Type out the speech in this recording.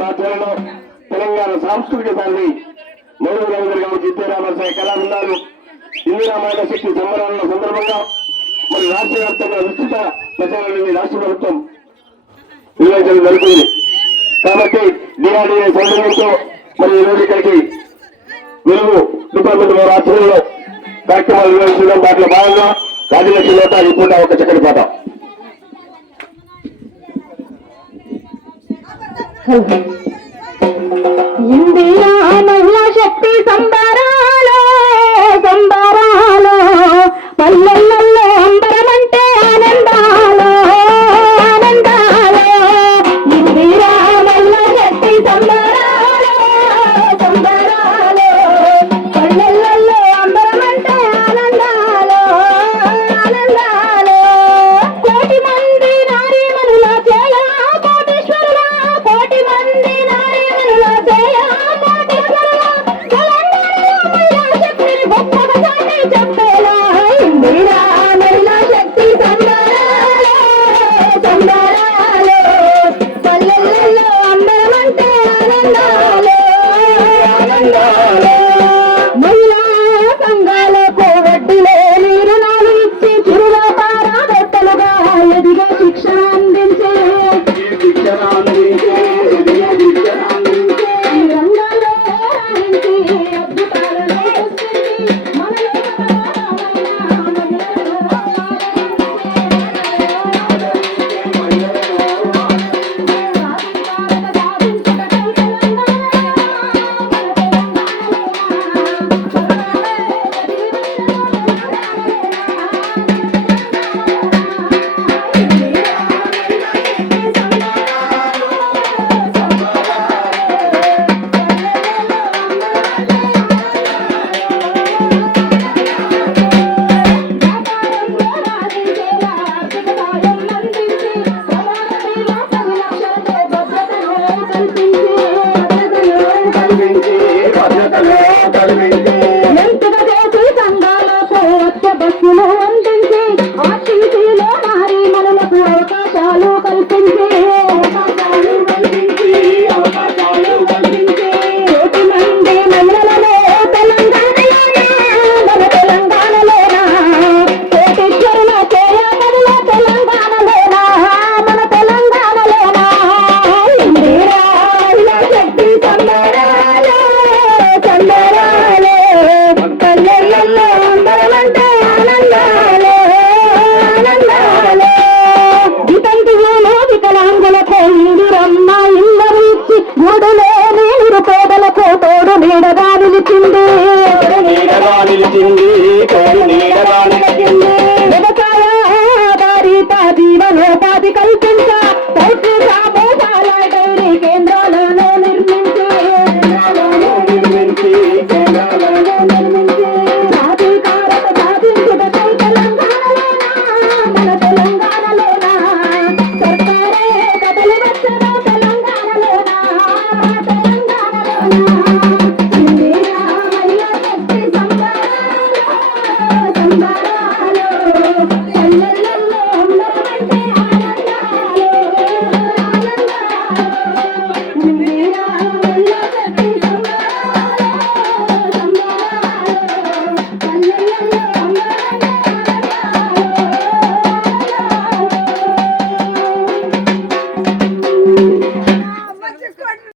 రాజ్యాలలో తెలంగాణ సాంస్కృతిక సాధి మౌరు రవీంద్ర గారు జిద్దేరామర్శయ కళాబృందాలు ఇందిరామాయణ శక్తి సంబరాల సందర్భంగా మరి రాష్ట్ర వ్యాప్తంగా విస్తృత ప్రచారాన్ని రాష్ట్ర ప్రభుత్వం నిర్వహించడం జరుగుతుంది. కాబట్టి డిఆర్డీఏ సౌందర్యంతో మరి ఈ రోజు ఇక్కడికి వెలుగు డిపార్ట్మెంట్ వారి ఆధ్వర్యంలో కార్యక్రమాలు నిర్వహించడం దాంట్లో భాగంగా రాజలక్ష్మి లోటా ఇప్పుడు ఒక చక్కటి పాఠం ಇಂಡಿಯಾ ಮಹಿಳಾ ಶಕ್ತಿ ಸಂಬಾರ చాలు కల్పించే കേന്ദ്ര